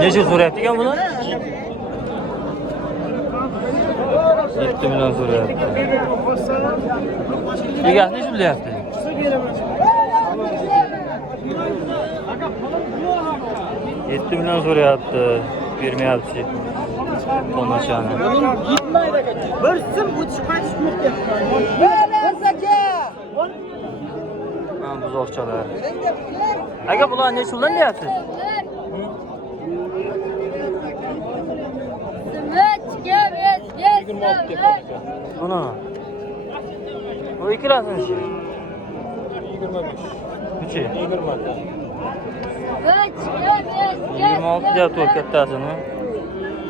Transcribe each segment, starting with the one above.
Necha so'rayapti ekan buni? 7 million so'rayapti. Egasi necha bilyapti? 7 million so'rayapti. Bermayapti. Tonachani. Bir sim o'tish qaytish yo'q. Mana buzoqchalar. Aka bular necha puldan deyapsiz? Buni. Bu ikkilasini chi? 25. Nechi? 20 26 deyapti o kattasini.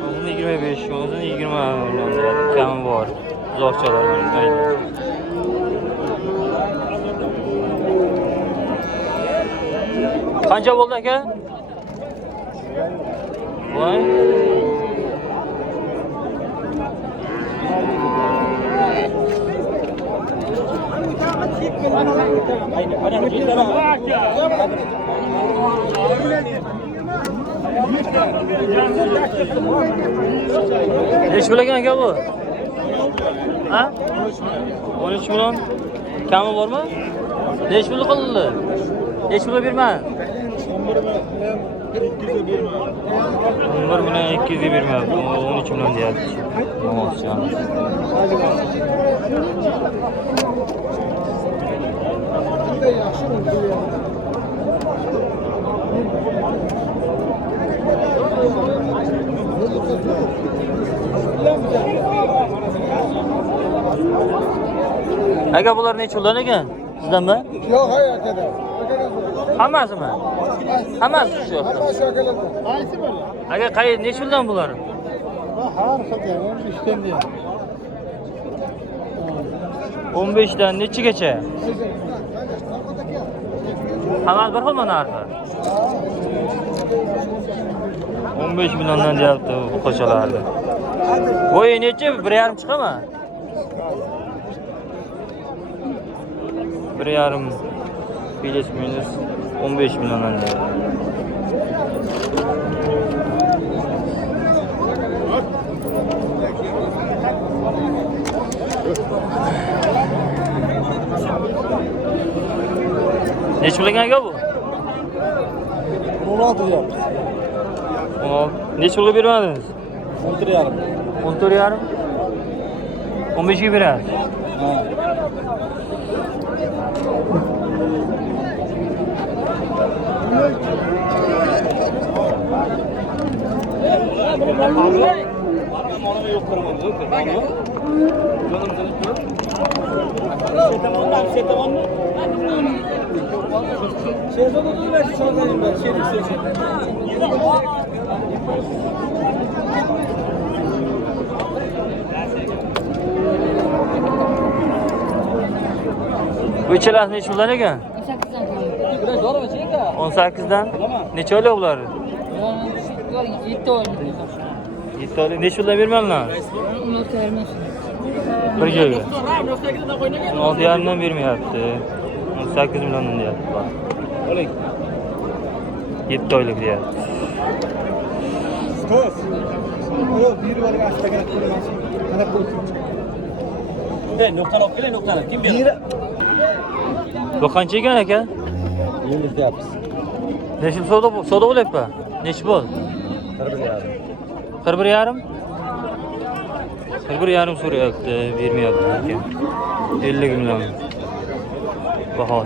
O'zini 25, o'zini 20 million deyapti. Kami bor. Buzoqchalar bor. Qancha bo'ldi aka? Voy. Neç bilagan aka bu? Ha? 13 million. Kami bormi? Neç pul qildi? Neç pul berman? 11 million 200 bermayapti. 13 million deyapti. Mo'lsan. Aka bular necha puldan ekan? Sizdanmi? Yo'q, hay akada. Hammasimi? Hammasi shu. Hammasi akalarda. Qaysi bor? Aka qayerda necha puldan bular? Har xil, 15 dan. 15 dan nechigacha? Hammasi bir xilmi narxi? 15 milliondan deyapti bu qo'chalarni. Bo'yi necha? 1,5 chiqami? 1,5 plus minus 15 milliondan deyapti. Neç bilan aka bu? 16 deyapti. 16. Neç pulga bermadingiz? 14,5. 14,5. 15 ga berasiz. Ha. Bu içelas neç puldan ekan? 18dan. Necha oylik bular? 7 oylik. 7 oylik. Necha puldan bermanlar? 1 joyga. 16,5dan bermayapti. 18 milliondan deyapti. Oling. 7 oylik deyapti. Stos. Yo'q, bir bor astaga ko'ramiz. Mana bu. Nuqtani olib keling, nuqtani. Kim beradi? Bu qancha ekan aka? 20 deyapmiz. Necha savdo bo'lyapti? Necha bo'l? 1,5. 1,5? 1,5 so'rayapti, bermayapti ekan. 50 million. Baho.